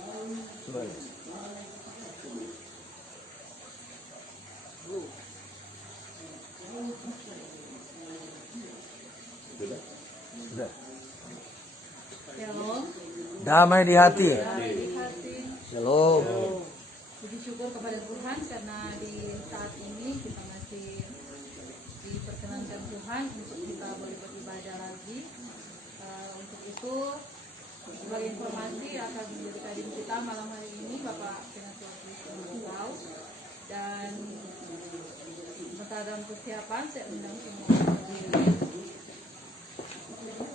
Sudah. Sudah. Shalom. Damai di hati. Damai di hati. Shalom. Puji syukur kepada Tuhan karena di saat ini kita masih diperkenankan Tuhan untuk kita boleh beribadah lagi. Untuk itu sebagai informasi akan menjadi kadim kita malam hari ini Bapak Penatua Kristus dan sementara dalam persiapan saya undang semua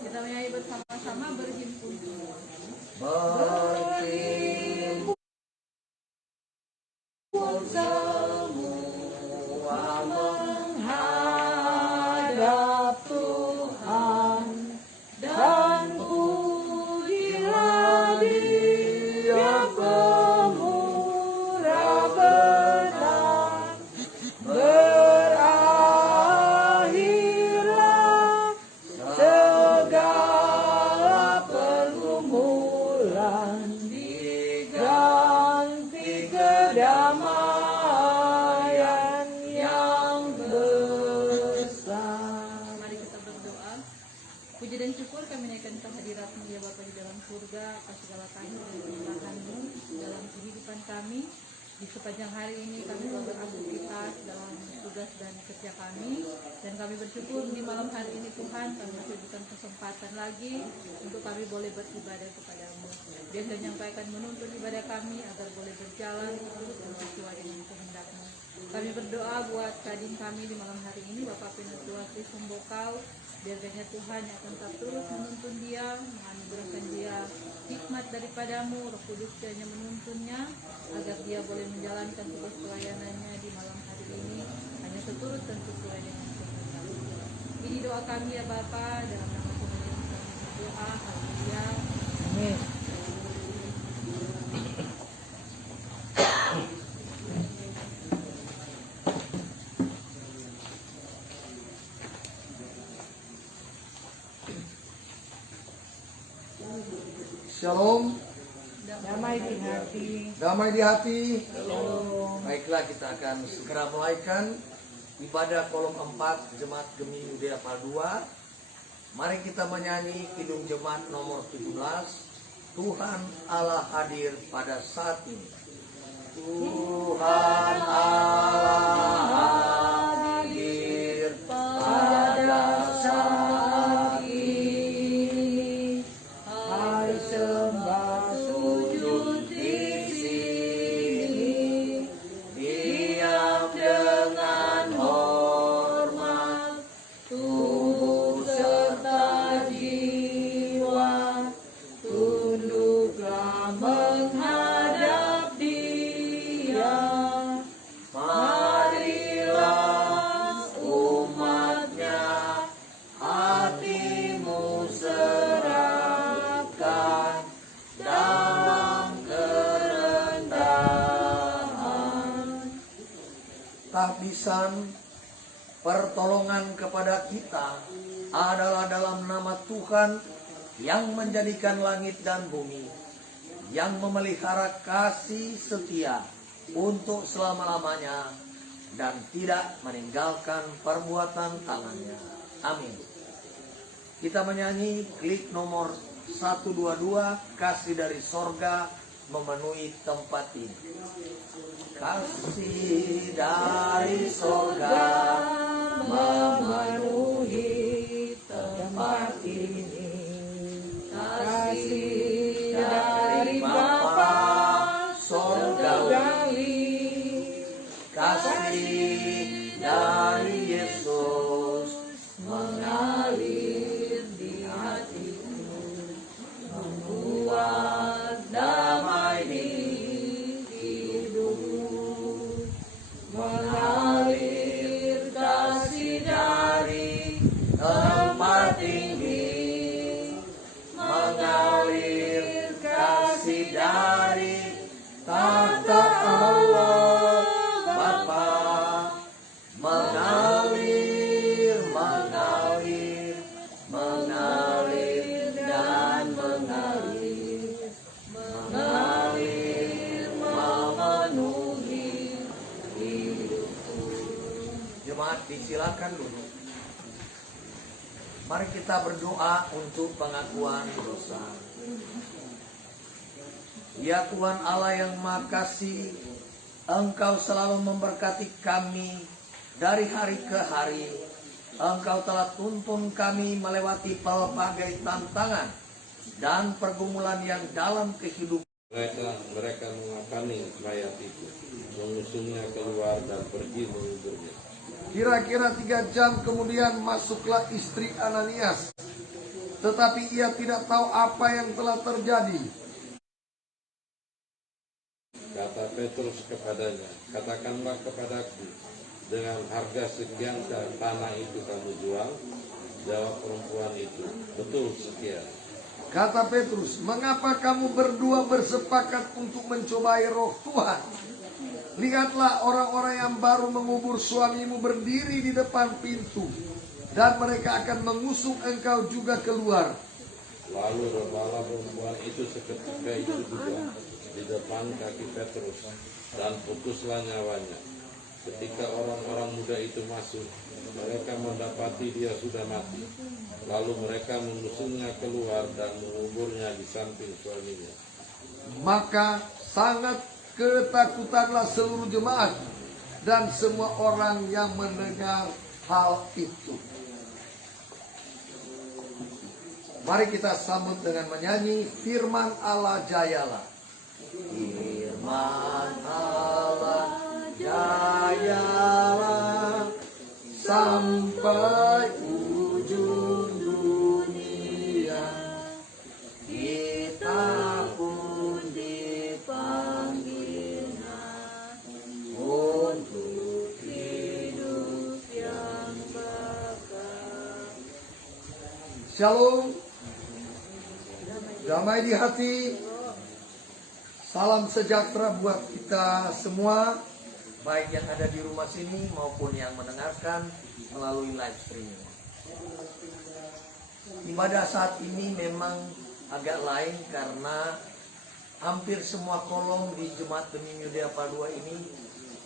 kita menyanyi bersama-sama berhimpun semua. Berhimpun semua menghadap Tuhan dan pujilah Dia pemurah benar. Berakhirlah segala pergumulan, diganti kedamaian yang besar. Mari kita berdoa. Puji dan syukur kami naikkan kehadirat-Mu ya Bapa di dalam surga atas segala kasih dan kemurahan-Mu dalam kehidupan kami. Di sepanjang hari ini kami telah beraktivitas dalam tugas dan kerja kami, dan kami bersyukur di malam hari ini Tuhan kami masih diberikan kesempatan lagi untuk kami boleh beribadah kepada-Mu. Biar Kau menyampaikan menuntun ibadah kami agar boleh berjalan terus dan sesuai dengan kehendak-Mu. Kami berdoa buat kadim kami di malam hari ini Bapak Penatua Kristus Bokau. Biar kiranya Tuhan yang akan tetap terus menuntun dia, menganugerahkan dia hikmat daripada-Mu, Roh Kudus kiranya menuntunnya, agar dia boleh menjalankan tugas pelayanannya di malam hari ini hanya seturut dan sesuai dengan kehendak-Mu. Ini doa kami ya Bapa, dalam nama Tuhan Yesus kami berdoa. Haleluya. Amin. Shalom. Damai di hati. Damai di hati. Shalom. Baiklah, kita akan segera mulaikan ibadah kolom 4 Jemaat Gemini Udaya Pal 2. Mari kita menyanyi Kidung Jemaat nomor 17. Tuhan Allah hadir pada saat ini. Tuhan Allah hadir pada saat ini. Hai sembah sujud di sini, diam dengan hormat, tubuh serta jiwa, tunduklah menghadap Dia. Marilah umatnya, hatimu serahkan dalam kerendahan. Tahbisan pertolongan kepada kita adalah dalam nama Tuhan yang menjadikan langit dan bumi, yang memelihara kasih setia untuk selama-lamanya dan tidak meninggalkan perbuatan tangannya. Amin. Kita menyanyi klik nomor 122, kasih dari sorga memenuhi tempat ini. Kasih dari sorga memenuhi tempat ini. Kasih dari Bapa sorgawi, kasih dari Yesus mengalir di hatiku, membuat damai di hidupku, mengalir kasih dari silakan duduk. Mari kita berdoa untuk pengakuan dosa. Ya Tuhan Allah yang Maha Kasih, Engkau selalu memberkati kami dari hari ke hari. Engkau telah tuntun kami melewati pelbagai tantangan dan pergumulan yang dalam kehidupan. Mereka mengakani mayat itu, mengusungnya keluar dan pergi menguburnya. Kira-kira 3 jam kemudian masuklah istri Ananias, tetapi ia tidak tahu apa yang telah terjadi. Kata Petrus kepadanya, katakanlah kepadaku, dengan harga sekian tanah itu kamu jual? Jawab perempuan itu, betul sekian. Kata Petrus, mengapa kamu berdua bersepakat untuk mencobai roh Tuhan? Lihatlah, orang-orang yang baru mengubur suamimu berdiri di depan pintu, dan mereka akan mengusung engkau juga keluar. Lalu rebahlah perempuan itu seketika itu juga di depan kaki Petrus, dan putuslah nyawanya. Ketika orang-orang muda itu masuk, mereka mendapati dia sudah mati. Lalu mereka mengusungnya keluar dan menguburnya di samping suaminya. Maka sangat ketakutanlah seluruh jemaat dan semua orang yang mendengar hal itu. Mari kita sambut dengan menyanyi Firman Allah Jayalah. Firman Allah jayalah Sampai ujung dunia, kita pun dipanggilnya untuk hidup yang kekal. Shalom, damai di hati, salam sejahtera buat kita semua, baik yang ada di rumah sini maupun yang mendengarkan melalui live streaming. Ibadah saat ini memang agak lain karena hampir semua kolom di Jemaat Geming Yudea Padua ini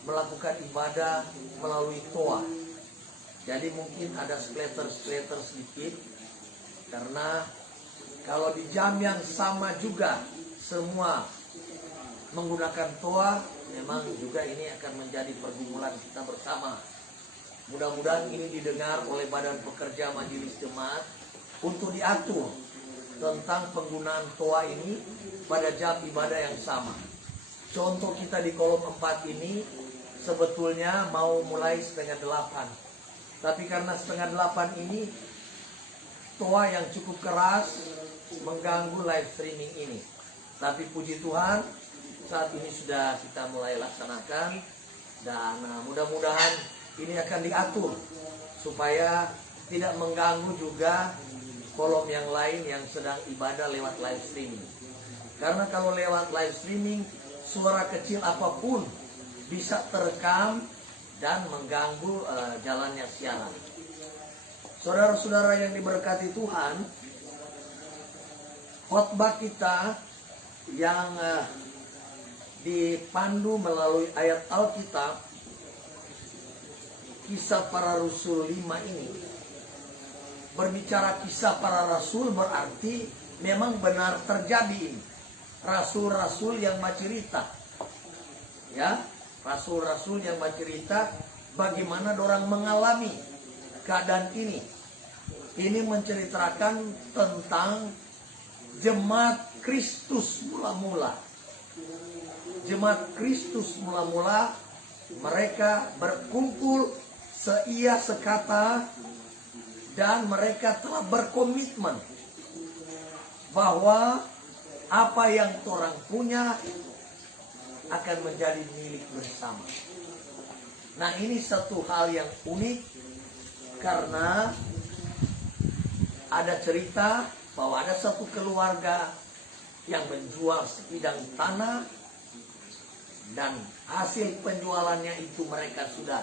melakukan ibadah melalui toa. Jadi mungkin ada splatter sedikit, karena kalau di jam yang sama juga semua menggunakan toa, memang juga ini akan menjadi pergumulan kita bersama. Mudah-mudahan ini didengar oleh Badan Pekerja Majelis Jemaat untuk diatur tentang penggunaan toa ini pada jam ibadah yang sama. Contoh kita di kolom 4 ini sebetulnya mau mulai 7:30, tapi karena 7:30 ini toa yang cukup keras mengganggu live streaming ini. Tapi puji Tuhan, saat ini sudah kita mulai laksanakan, dan mudah-mudahan ini akan diatur supaya tidak mengganggu juga kolom yang lain yang sedang ibadah lewat live streaming. Karena kalau lewat live streaming, suara kecil apapun bisa terekam dan mengganggu jalannya siaran. Saudara-saudara yang diberkati Tuhan, khotbah kita yang dipandu melalui ayat Alkitab Kisah Para Rasul 5 ini. Berbicara kisah para rasul berarti memang benar terjadi ini. Rasul-rasul yang bercerita, ya, rasul-rasul yang bercerita bagaimana orang mengalami keadaan ini. Ini menceritakan tentang jemaat Kristus mula-mula. Jemaat Kristus mula-mula, mereka berkumpul seia sekata, dan mereka telah berkomitmen bahwa apa yang orang punya akan menjadi milik bersama. Nah, ini satu hal yang unik karena ada cerita bahwa ada satu keluarga yang menjual sebidang tanah, dan hasil penjualannya itu mereka sudah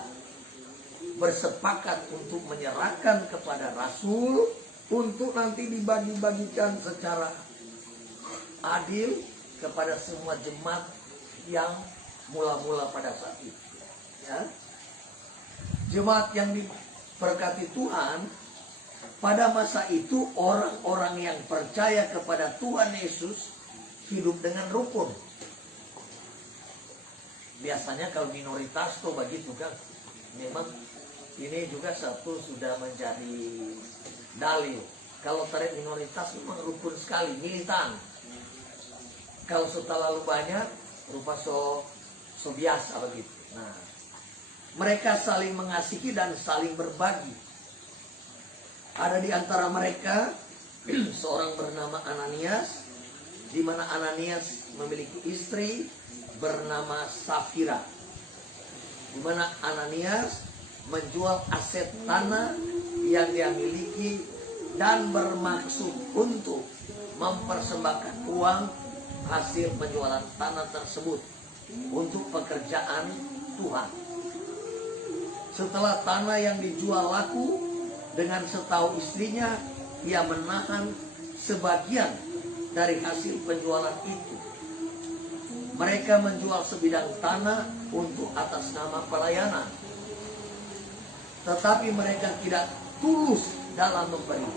bersepakat untuk menyerahkan kepada Rasul untuk nanti dibagi-bagikan secara adil kepada semua jemaat yang mula-mula pada saat itu. Ya. Jemaat yang berkati Tuhan, pada masa itu orang-orang yang percaya kepada Tuhan Yesus hidup dengan rukun. Biasanya kalau minoritas tuh begitu kan. Memang ini juga satu sudah menjadi dalil. Kalau tarik minoritas memang rukun sekali, militan. Kalau terlalu banyak, rupa so biasa begitu. Nah, mereka saling mengasihi dan saling berbagi. Ada di antara mereka seorang bernama Ananias, di mana Ananias memiliki istri bernama Safira, di mana Ananias menjual aset tanah yang dia miliki dan bermaksud untuk mempersembahkan uang hasil penjualan tanah tersebut untuk pekerjaan Tuhan. Setelah tanah yang dijual laku, dengan setahu istrinya, ia menahan sebagian dari hasil penjualan itu. Mereka menjual sebidang tanah untuk atas nama pelayanan. Tetapi mereka tidak tulus dalam memberi.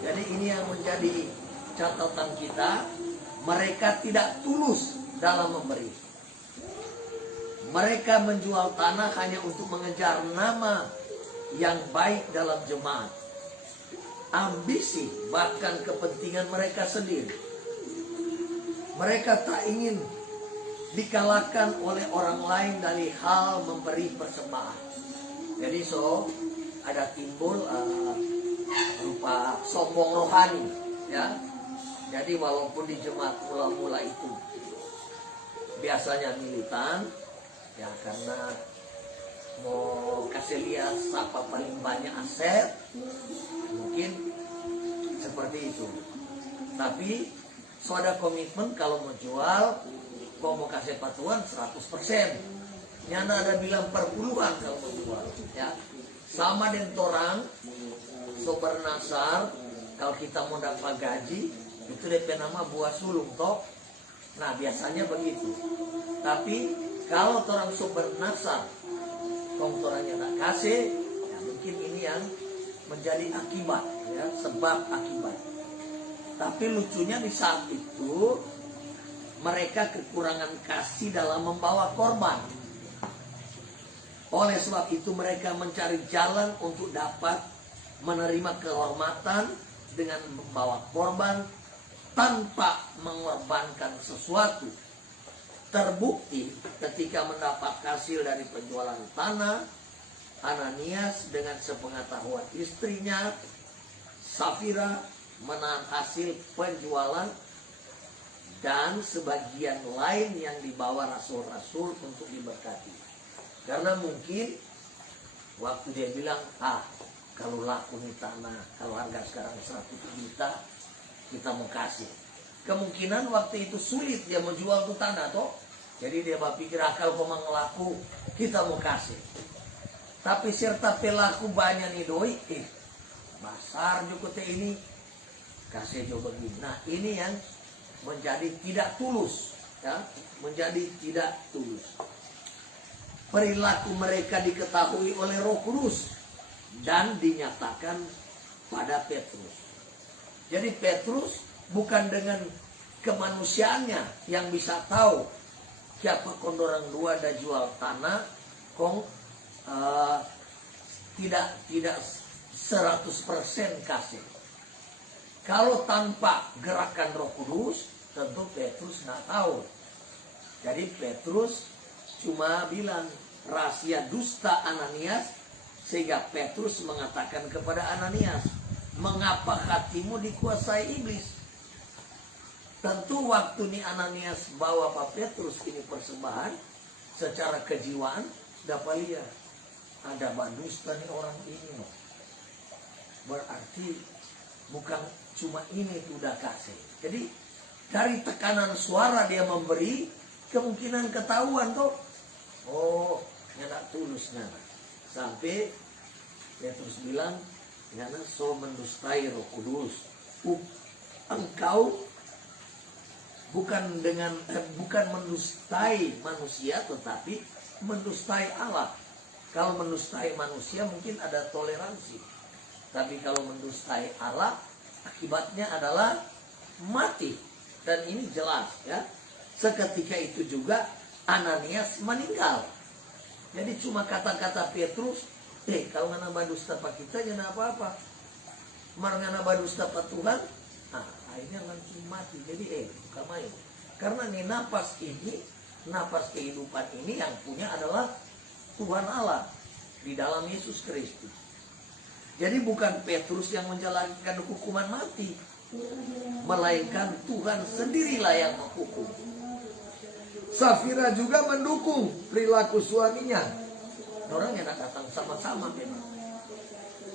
Jadi ini yang menjadi catatan kita. Mereka tidak tulus dalam memberi. Mereka menjual tanah hanya untuk mengejar nama yang baik dalam jemaat. Ambisi bahkan kepentingan mereka sendiri. Mereka tak ingin dikalahkan oleh orang lain dari hal memberi persembahan. Jadi ada timbul berupa sombong rohani, ya. Jadi walaupun di jemaat mula-mula itu biasanya militan, ya karena mau kasih lihat siapa paling banyak aset, mungkin seperti itu. Tapi ada komitmen kalau mau jual, kalau mau kasih patuan 100%. Nyana ada bilang perpuluhan kalau mau jual, ya. Sama dengan orang sober nasar, kalau kita mau dapat gaji, itu DP nama buah sulung toh. Nah biasanya begitu. Tapi kalau orang sober nasar, kongtorannya nak kasih, ya mungkin ini yang menjadi akibat, ya, sebab akibat. Tapi lucunya di saat itu mereka kekurangan kasih dalam membawa korban. Oleh sebab itu mereka mencari jalan untuk dapat menerima kehormatan dengan membawa korban tanpa mengorbankan sesuatu. Terbukti ketika mendapat hasil dari penjualan tanah, Ananias dengan sepengetahuan istrinya Safira menahan hasil penjualan dan sebagian lain yang dibawa rasul-rasul untuk diberkati. Karena mungkin waktu dia bilang, kalau laku nih tanah, kalau harga sekarang 100 juta, kita mau kasih. Kemungkinan waktu itu sulit dia mau jual tuh tanah toh. Jadi dia berpikir kalau memang laku, kita mau kasih. Tapi serta pelaku banyak nih doi, besar juga teh ini, kasih juga begini. Nah ini yang menjadi tidak tulus, ya, menjadi tidak tulus. Perilaku mereka diketahui oleh Roh Kudus dan dinyatakan pada Petrus. Jadi Petrus bukan dengan kemanusiaannya yang bisa tahu siapa kondorang dua dan jual tanah, tidak 100% kasih. Kalau tanpa gerakan Roh Kudus, tentu Petrus nggak tahu. Jadi Petrus cuma bilang rahasia dusta Ananias, sehingga Petrus mengatakan kepada Ananias, mengapa hatimu dikuasai iblis? Tentu waktu ini Ananias bawa Pak Petrus ini persembahan, secara kejiwaan dapat lihat ada dusta nih orang ini. Berarti bukan cuma ini sudah kasih. Jadi dari tekanan suara dia memberi, kemungkinan ketahuan tuh. Oh, nyana tulus nyana. Sampai Petrus bilang, nyana so mendustai Roh Kudus. Engkau bukan mendustai manusia, tetapi mendustai Allah. Kalau mendustai manusia mungkin ada toleransi. Tapi kalau mendustai Allah, akibatnya adalah mati. Dan ini jelas ya. Seketika itu juga Ananias meninggal. Jadi cuma kata-kata Petrus, kalau ngana badusta pak kita jangan apa-apa. Marngana badusta pak Tuhan, akhirnya langsung mati. Jadi kamayo. Karena nih napas ini, napas kehidupan ini yang punya adalah Tuhan Allah di dalam Yesus Kristus. Jadi bukan Petrus yang menjalankan hukuman mati, melainkan Tuhan sendirilah yang menghukum. Safira juga mendukung perilaku suaminya. Orang yang datang sama-sama memang.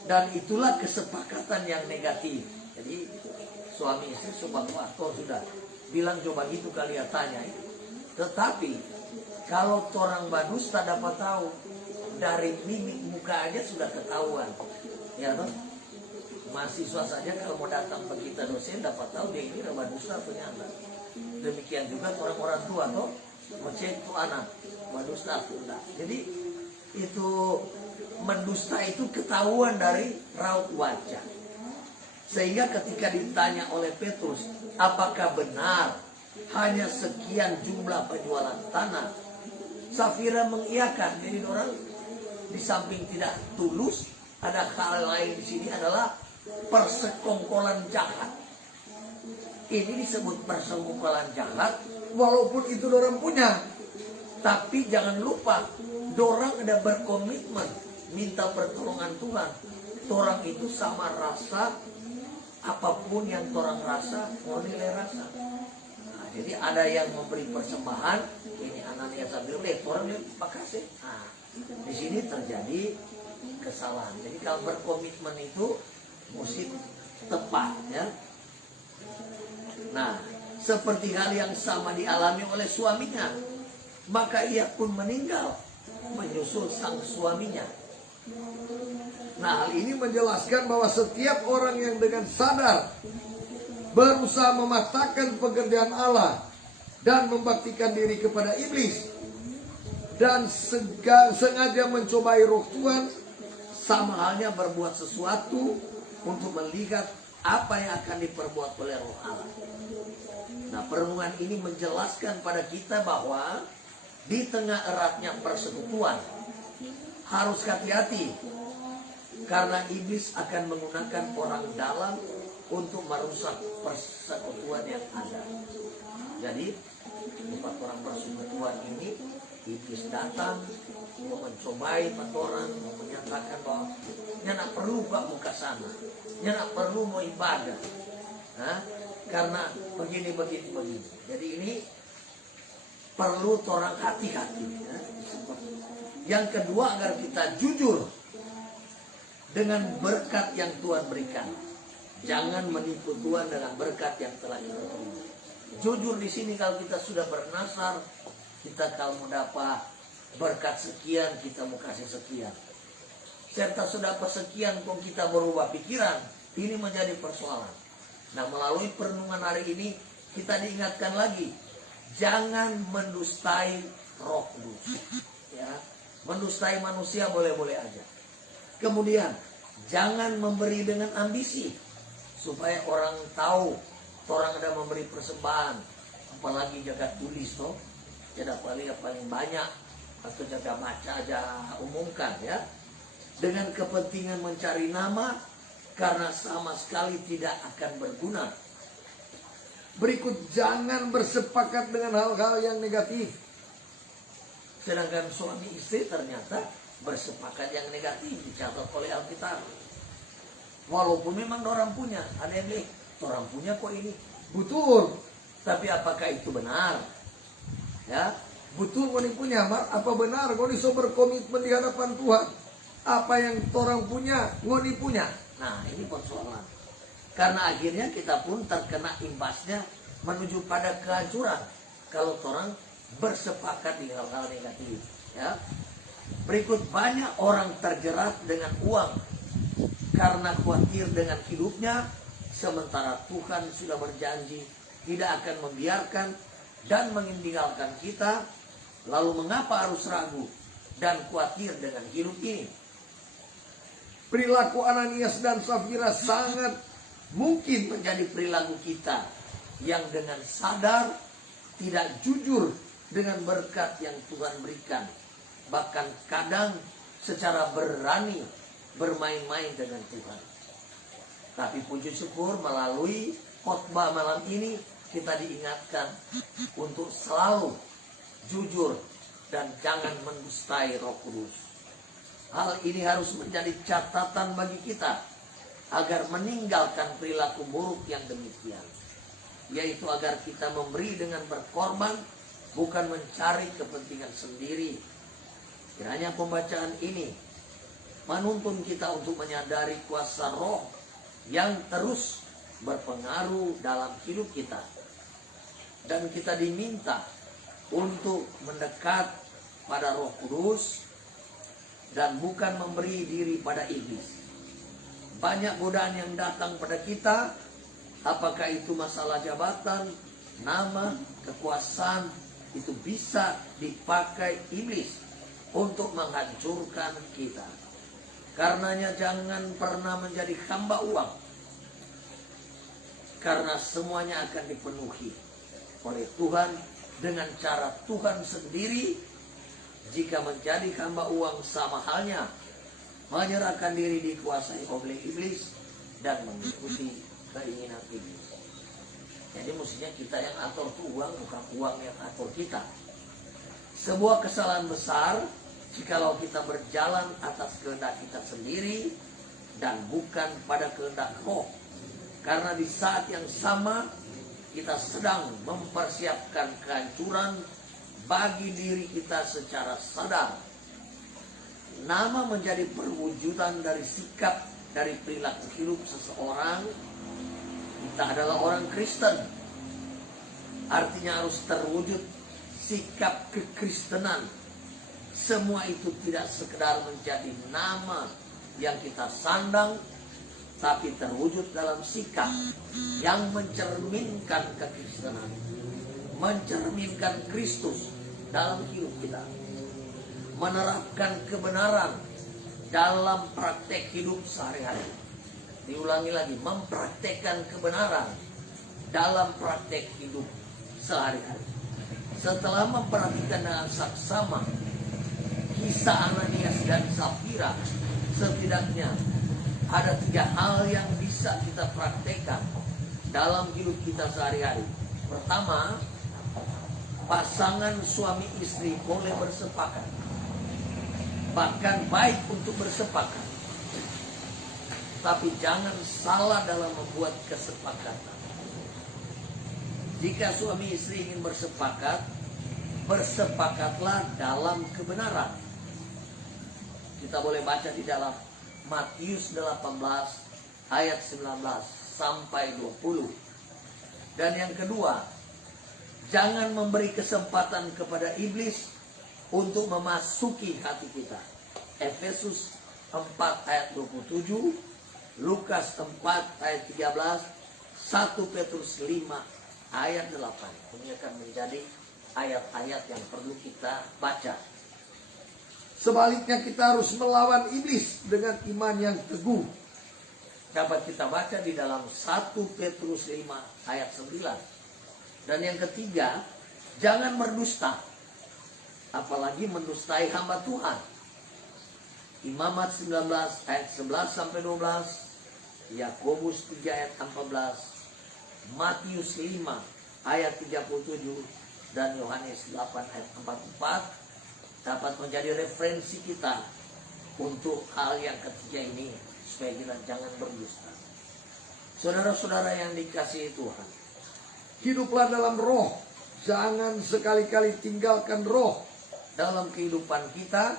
Dan itulah kesepakatan yang negatif. Jadi suami istri aktor sudah bilang coba gitu kalian tanya. Tetapi kalau orang badusta dapat tahu dari mimik muka aja sudah ketahuan, ya toh. Mahasiswa saja kalau mau datang ke kita dosen dapat tahu dia ini badusta atau nyata. Demikian juga orang-orang tua toh mau cek itu anak badusta atau enggak. Jadi itu mendusta itu ketahuan dari raut wajah. Sehingga ketika ditanya oleh Petrus, apakah benar hanya sekian jumlah penjualan tanah? Safira mengiyakan. Jadi orang di samping tidak tulus, ada hal lain di sini adalah persekongkolan jahat. Ini disebut persekongkolan jahat, walaupun itu orang punya. Tapi jangan lupa, dorang ada berkomitmen minta pertolongan Tuhan. Orang itu sama rasa, apapun yang orang rasa, mau nilai rasa. Nah, jadi ada yang memberi persembahan, ini anaknya sambil lihat orang yang pakasih. Nah, di sini terjadi kesalahan. Jadi kalau berkomitmen itu mesti tepat, ya. Nah, seperti hal yang sama dialami oleh suaminya, maka ia pun meninggal menyusul sang suaminya. Nah, hal ini menjelaskan bahwa setiap orang yang dengan sadar berusaha mematahkan pekerjaan Allah dan membaktikan diri kepada iblis dan sengaja mencobai roh Tuhan, sama halnya berbuat sesuatu untuk melihat apa yang akan diperbuat oleh roh Allah. Nah, perenungan ini menjelaskan pada kita bahwa di tengah eratnya persekutuan harus hati-hati, karena iblis akan menggunakan orang dalam untuk merusak persekutuan yang ada. Jadi tempat orang persekutuan ini, iblis datang mau mencobai orang, mau menyatakan bahwa nyana perlu pak muka sana, nyana perlu mau ibadah, karena begini. Jadi ini perlu orang hati-hati. Yang kedua, agar kita jujur dengan berkat yang Tuhan berikan. Jangan menipu Tuhan dengan berkat yang telah kita terima. Jujur di sini, kalau kita sudah bernasar, kita kalau mau dapat berkat sekian, kita mau kasih sekian. Serta sudah dapat sekian, pun kita berubah pikiran, ini menjadi persoalan. Nah, melalui perenungan hari ini, kita diingatkan lagi, jangan mendustai Roh Kudus. Ya, mendustai manusia boleh-boleh aja. Kemudian, jangan memberi dengan ambisi, supaya orang tahu orang ada memberi persembahan, apalagi jaga tulis toh, jaga paling banyak, atau jaga baca aja umumkan, ya, dengan kepentingan mencari nama, karena sama sekali tidak akan berguna. Berikut, jangan bersepakat dengan hal-hal yang negatif. Sedangkan suami istri ternyata bersepakat yang negatif, dicatat oleh Alkitab. Walaupun memang orang punya, ada yang bilang, orang punya kok ini. Betul, tapi apakah itu benar? Ya, betul kau punya, apa benar kau iso berkomitmen di hadapan Tuhan? Apa yang orang punya, kau punya. Nah, ini persoalan. Karena akhirnya kita pun terkena imbasnya menuju pada kehancuran kalau orang bersepakat di hal-hal negatif. Ya, berikut, banyak orang terjerat dengan uang karena khawatir dengan hidupnya, sementara Tuhan sudah berjanji tidak akan membiarkan dan meninggalkan kita. Lalu mengapa harus ragu? dan khawatir dengan hidup ini. Perilaku Ananias dan Safira sangat mungkin menjadi perilaku kita yang dengan sadar tidak jujur dengan berkat yang Tuhan berikan. Bahkan kadang secara berani bermain-main dengan Tuhan. Tapi puji syukur melalui khotbah malam ini kita diingatkan untuk selalu jujur dan jangan mendustai Roh Kudus. Hal ini harus menjadi catatan bagi kita agar meninggalkan perilaku buruk yang demikian. Yaitu agar kita memberi dengan berkorban, bukan mencari kepentingan sendiri. Kiranya pembacaan ini menuntun kita untuk menyadari kuasa Roh yang terus berpengaruh dalam hidup kita. Dan kita diminta untuk mendekat pada Roh Kudus dan bukan memberi diri pada iblis. Banyak godaan yang datang pada kita, apakah itu masalah jabatan, nama, kekuasaan, itu bisa dipakai iblis untuk menghancurkan kita. Karenanya jangan pernah menjadi hamba uang, karena semuanya akan dipenuhi oleh Tuhan dengan cara Tuhan sendiri. Jika menjadi hamba uang sama halnya menyerahkan diri dikuasai oleh iblis dan mengikuti keinginan iblis. Jadi mestinya kita yang atur uang, bukan uang yang atur kita. Sebuah kesalahan besar jikalau kita berjalan atas kehendak kita sendiri dan bukan pada kehendak Roh. Karena di saat yang sama kita sedang mempersiapkan kehancuran bagi diri kita secara sadar. Nama menjadi perwujudan dari sikap, dari perilaku hidup seseorang. Kita adalah orang Kristen. Artinya harus terwujud sikap kekristenan. Semua itu tidak sekedar menjadi nama yang kita sandang, tapi terwujud dalam sikap yang mencerminkan kekristenan, mencerminkan Kristus dalam hidup kita, menerapkan kebenaran dalam praktek hidup sehari-hari. Diulangi lagi, mempraktekkan kebenaran dalam praktek hidup sehari-hari. Setelah memperhatikan dengan saksama kisah Ananias dan Safira, setidaknya ada 3 hal yang bisa kita praktekkan dalam hidup kita sehari-hari. Pertama, pasangan suami istri boleh bersepakat. Bahkan baik untuk bersepakat. Tapi jangan salah dalam membuat kesepakatan. Jika suami istri ingin bersepakat, bersepakatlah dalam kebenaran. Kita boleh baca di dalam Matius 18 ayat 19 sampai 20. Dan yang kedua, jangan memberi kesempatan kepada iblis untuk memasuki hati kita. Efesus 4 ayat 27, Lukas 4 ayat 13, 1 Petrus 5 ayat 8. Ini akan menjadi ayat-ayat yang perlu kita baca. Sebaliknya kita harus melawan iblis dengan iman yang teguh. Dapat kita baca di dalam 1 Petrus 5 ayat 9. Dan yang ketiga, jangan berdusta. Apalagi mendustai hamba Tuhan. Imamat 19 ayat 11 sampai 12, Yakobus 3 ayat 14, Matius 5 ayat 37, dan Yohanes 8 ayat 44 dapat menjadi referensi kita untuk hal yang ketiga ini, supaya kita jangan berdusta. Saudara-saudara yang dikasihi Tuhan, hiduplah dalam Roh. Jangan sekali-kali tinggalkan Roh dalam kehidupan kita,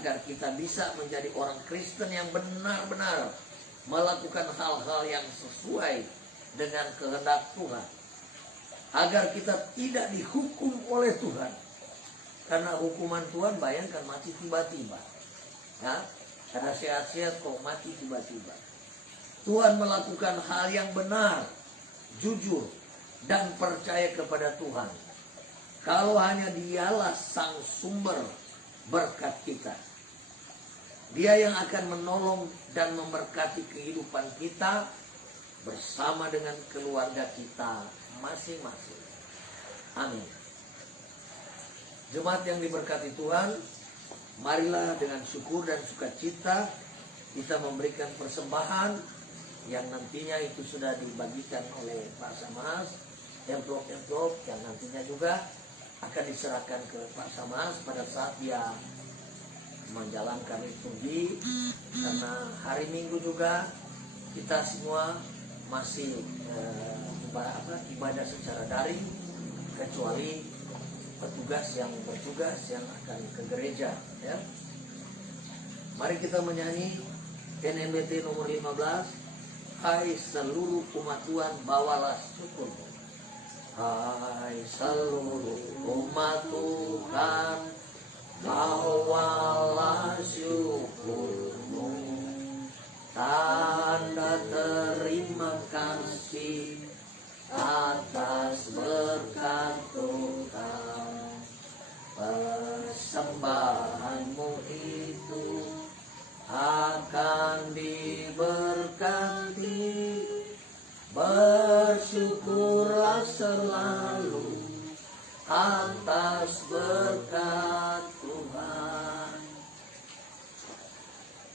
agar kita bisa menjadi orang Kristen yang benar-benar melakukan hal-hal yang sesuai dengan kehendak Tuhan, agar kita tidak dihukum oleh Tuhan. Karena hukuman Tuhan, bayangkan mati tiba-tiba, ya, karena sehat-sehat kok mati tiba-tiba. Tuhan melakukan hal yang benar, jujur, dan percaya kepada Tuhan. Kalau hanya Dialah sang sumber berkat kita. Dia yang akan menolong dan memberkati kehidupan kita bersama dengan keluarga kita masing-masing. Amin. Jemaat yang diberkati Tuhan, marilah dengan syukur dan sukacita kita memberikan persembahan yang nantinya itu sudah dibagikan oleh Pak Samas, amplop-amplop yang nantinya juga akan diserahkan ke Pak Samas pada saat dia menjalankan liturgi, karena hari Minggu juga kita semua masih ibadah secara daring, kecuali petugas yang bertugas yang akan ke gereja, ya. Mari kita menyanyi NMBT nomor 15, hai seluruh umat Tuhan bawalah syukur. Hai seluruh umat Tuhan bawalah syukurmu, tanda terima kasih atas berkat Tuhan. Persembahanmu itu akan diberkati, bersyukurlah selalu atas berkat Tuhan.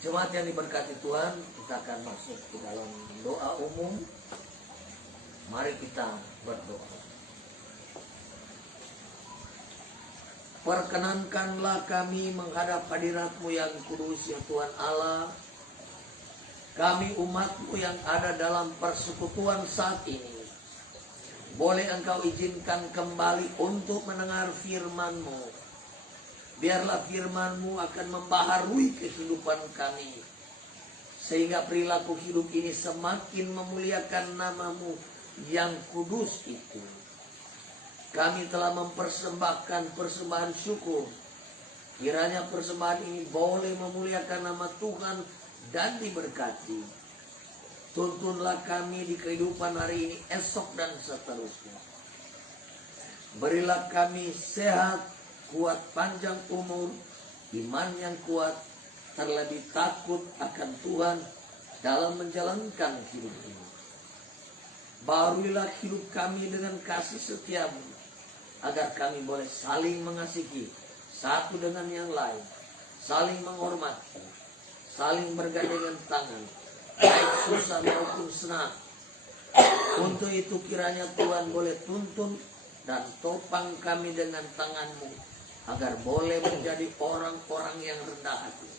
Jemaat yang diberkati Tuhan, kita akan masuk ke dalam doa umum. Mari kita berdoa. Perkenankanlah kami menghadap hadirat-Mu yang kudus ya Tuhan Allah. Kami umat-Mu yang ada dalam persekutuan saat ini, boleh Engkau izinkan kembali untuk mendengar firman-Mu. Biarlah firman-Mu akan membaharui kehidupan kami, sehingga perilaku hidup ini semakin memuliakan nama-Mu yang kudus itu. Kami telah mempersembahkan persembahan syukur. Kiranya persembahan ini boleh memuliakan nama Tuhan dan diberkati. Tuntunlah kami di kehidupan hari ini, esok dan seterusnya. Berilah kami sehat, kuat, panjang umur, iman yang kuat, terlebih takut akan Tuhan dalam menjalankan hidup ini. Baruilah hidup kami dengan kasih setia-Mu, agar kami boleh saling mengasihi satu dengan yang lain, saling menghormati, saling bergandengan tangan, baik susah maupun senang. Untuk itu kiranya Tuhan boleh tuntun dan topang kami dengan tangan-Mu, agar boleh menjadi orang-orang yang rendah hati.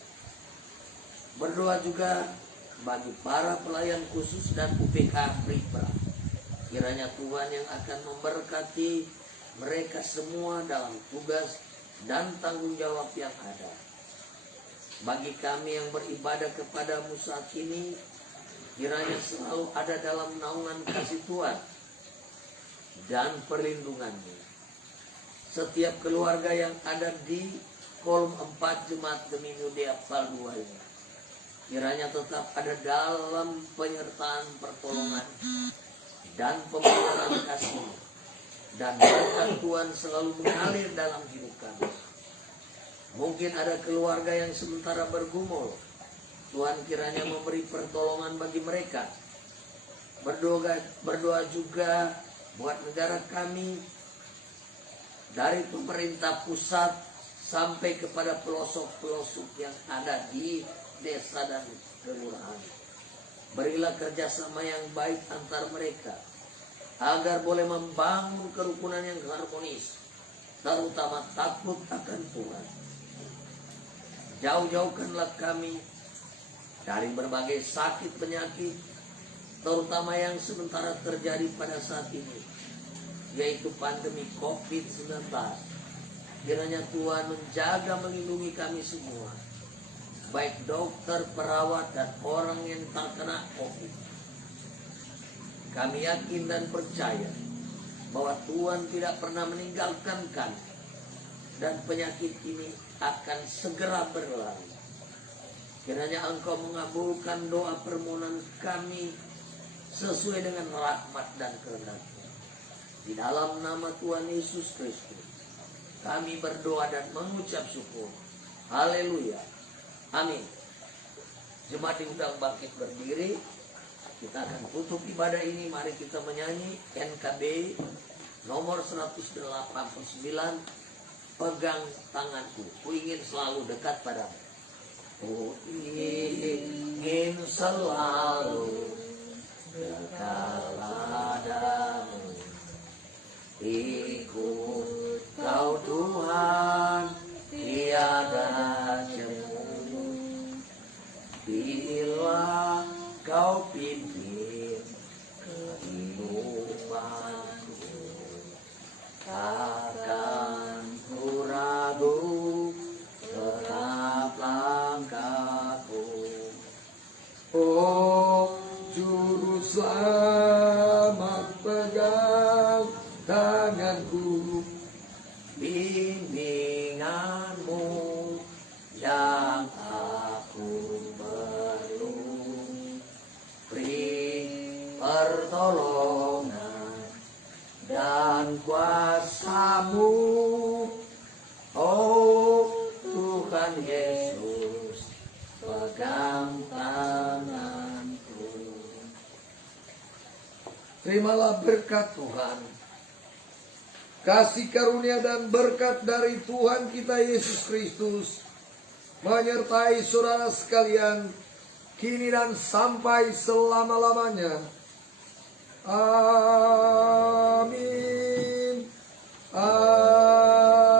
Berdoa juga bagi para pelayan khusus dan UPK Pripra. Kiranya Tuhan yang akan memberkati mereka semua dalam tugas dan tanggung jawab yang ada. Bagi kami yang beribadah kepada-Mu saat ini, kiranya selalu ada dalam naungan kasih Tuhan dan perlindungan-Mu. Setiap keluarga yang ada di kolom 4 Jemaat Gemi Yudea Pal 2 ini, kiranya tetap ada dalam penyertaan pertolongan dan pemeliharaan kasih, dan berkat Tuhan selalu mengalir dalam hidup kami. Mungkin ada keluarga yang sementara bergumul, Tuhan kiranya memberi pertolongan bagi mereka. Berdoa juga buat negara kami, dari pemerintah pusat sampai kepada pelosok-pelosok yang ada di desa dan kelurahan. Berilah kerjasama yang baik antar mereka, agar boleh membangun kerukunan yang harmonis, terutama takut akan Tuhan. Jauh-jauhkanlah kami dari berbagai sakit penyakit, terutama yang sementara terjadi pada saat ini, yaitu pandemi COVID-19. Kiranya Tuhan menjaga melindungi kami semua, baik dokter, perawat, dan orang yang terkena COVID. Kami yakin dan percaya bahwa Tuhan tidak pernah meninggalkan kami, dan penyakit ini akan segera berlalu. Kiranya Engkau mengabulkan doa permohonan kami sesuai dengan rahmat dan kehendak-Mu. Di dalam nama Tuhan Yesus Kristus, kami berdoa dan mengucap syukur. Haleluya. Amin. Jemaat diundang bangkit berdiri. Kita akan tutup ibadah ini. Mari kita menyanyi NKB nomor 189. Pegang tanganku. Ku ingin selalu dekat padamu. Ku ingin selalu dekat padamu. Ikut kau Tuhan, tiada cemburu. Bila kau pimpin kehidupanku, takkan ku ragu tetap langkahku. Oh Juru Selamat, pegang tanganku, bimbinganmu yang aku perlu. Beri pertolongan dan kuasamu, oh Tuhan Yesus, pegang tanganku. Terimalah berkat Tuhan, kasih karunia dan berkat dari Tuhan kita Yesus Kristus menyertai saudara sekalian kini dan sampai selama-lamanya. Amin. Amin.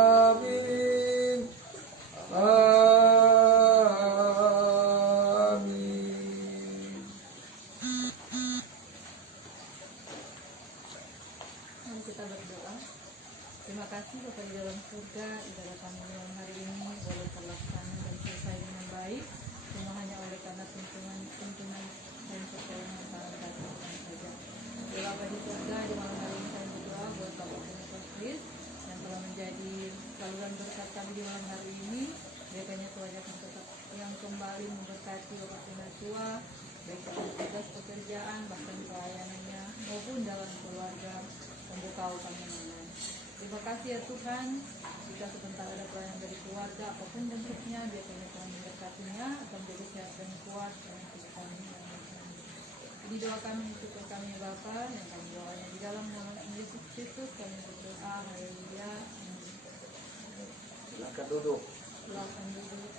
Amin. Mari kita berdoa. Terima kasih Bapa di dalam surga, ibadah kami malam hari ini boleh terlaksana dan selesai dengan baik. Semua hanya oleh karena tuntunan dan pertolongan tangan kasih kami saja. Ya Bapa di surga, di malam hari ini kami berdoa buat Bapak Petrus yang telah menjadi saluran berkat kami di malam hari ini. Biarnya Tuhan yang kembali memberkati Bapak Penatua, baik dalam tugas pekerjaan, bahkan pelayanannya maupun dalam keluarga membuka kami. Terima kasih ya Tuhan, jika sebentar ada pelayanan dari keluarga apapun bentuknya, biarnya Tuhan memberkatinya akan menjadi sehat dan kuat dalam hidup kami. Ini doa kami untuk kami ya Bapa, yang kami doanya di dalam nama Yesus Kristus kami berdoa. Haleluya. Silakan duduk. Silakan duduk.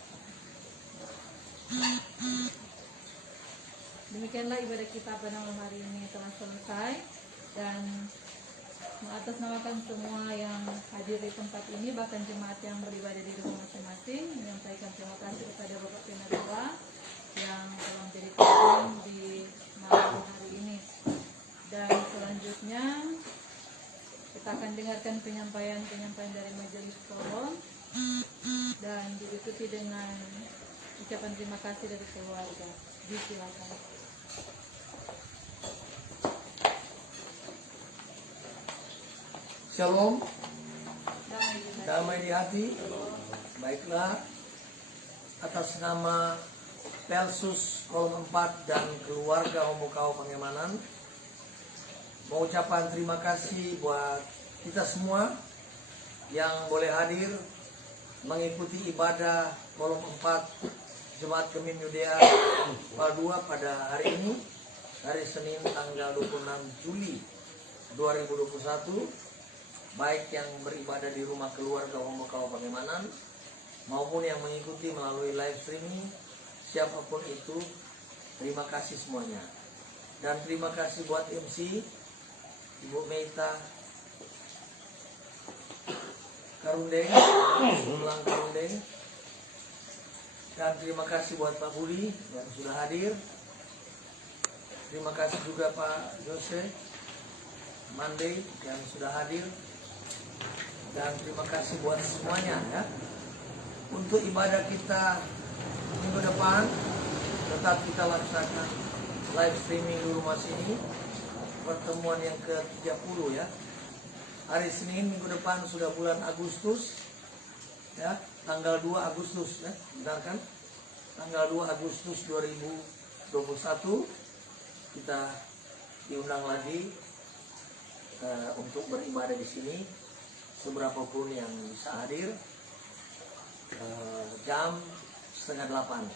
Demikianlah ibadah kita pada malam hari ini telah selesai, dan mengatasnamakan semua yang hadir di tempat ini, bahkan jemaat yang beribadah di rumah masing-masing, menyampaikan terima kasih kepada Bapak Penatua yang telah menjadi pimpin di malam hari ini. Dan selanjutnya kita akan dengarkan penyampaian dari majelis kolom dan diikuti dengan ucapan terima kasih dari keluarga. Disilakan. Shalom, damai di hati. Baiklah, atas nama Pelsus Kolom 4 dan keluarga Homokau Pangemanan, mengucapkan terima kasih buat kita semua yang boleh hadir mengikuti ibadah Kolom 4 Jemaat Gemim Yudea Padua pada hari ini, hari Senin tanggal 26 Juli 2021. Baik yang beribadah di rumah keluarga Homokau Pangemanan maupun yang mengikuti melalui live streaming, siapapun itu, terima kasih semuanya. Dan terima kasih buat MC Ibu Meita Karundeng, Ulang Karundeng. Dan terima kasih buat Pak Budi yang sudah hadir. Terima kasih juga Pak Jose Mande yang sudah hadir. Dan terima kasih buat semuanya ya. Untuk ibadah kita minggu depan tetap kita laksanakan live streaming di rumah sini, pertemuan yang ke-30 ya. Hari Senin minggu depan sudah bulan Agustus ya, tanggal 2 Agustus ya, benar kan? Tanggal 2 Agustus 2021 kita diundang lagi untuk beribadah di sini. Seberapa pun yang bisa hadir, jam 7:30.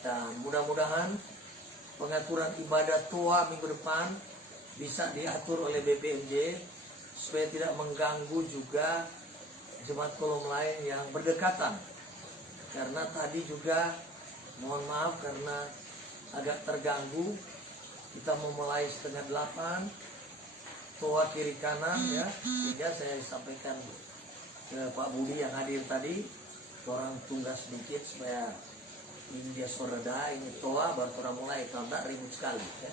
Dan mudah-mudahan pengaturan ibadah TOA minggu depan bisa diatur oleh BPMJ supaya tidak mengganggu juga jemaat kolom lain yang berdekatan. Karena tadi juga mohon maaf karena agak terganggu, kita memulai 7:30, TOA kiri kanan ya. Sehingga saya sampaikan ke Pak Budi yang hadir tadi, orang tunggu sedikit supaya ini dia soreda, ini TOA baru orang mulai, kalau enggak ribut sekali ya.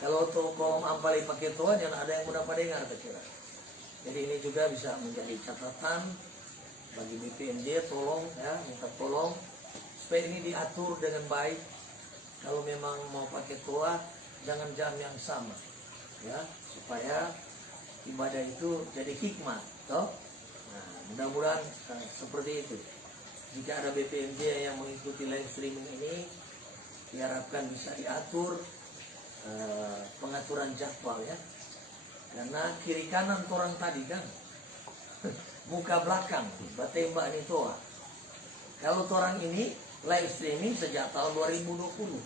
Kalau tuh kolom ampali pakai TOA jangan ada yang mudah dengar kira. Jadi ini juga bisa menjadi catatan bagi BPMJ, tolong ya, minta tolong supaya ini diatur dengan baik. Kalau memang mau pakai TOA jangan jam yang sama ya, supaya ibadah itu jadi hikmat toh. Nah, mudah-mudahan seperti itu. Jika ada BPMJ yang mengikuti live streaming ini, diharapkan bisa diatur pengaturan jadwal ya. Karena kiri kanan orang tadi kan muka belakang tembak ini TOA. Kalau orang ini live streaming sejak tahun 2020.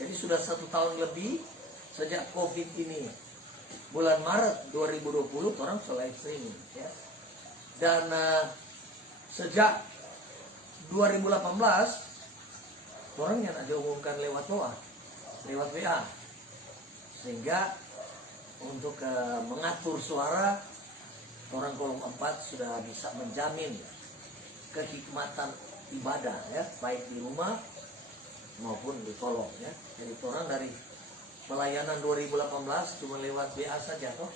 Jadi sudah 1 tahun lebih sejak COVID ini. Bulan Maret 2020 orang sudah live streaming ya. Dan sejak 2018 orang yang diumumkan lewat TOA, lewat WA. Sehingga untuk mengatur suara, orang kolom 4 sudah bisa menjamin kehikmatan ibadah ya, baik di rumah maupun di kolom ya. Jadi orang dari pelayanan 2018 cuma lewat WA saja toh,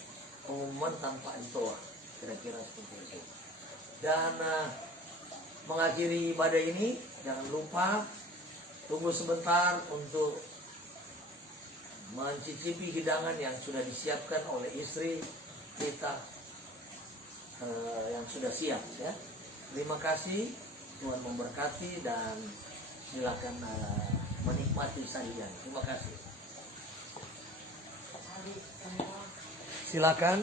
pengumuman tanpa TOA, kira-kira seperti itu. Dan mengakhiri ibadah ini jangan lupa tunggu sebentar untuk mencicipi hidangan yang sudah disiapkan oleh istri kita yang sudah siap ya. Terima kasih, Tuhan memberkati dan silakan menikmati sajian. Terima kasih. Silakan.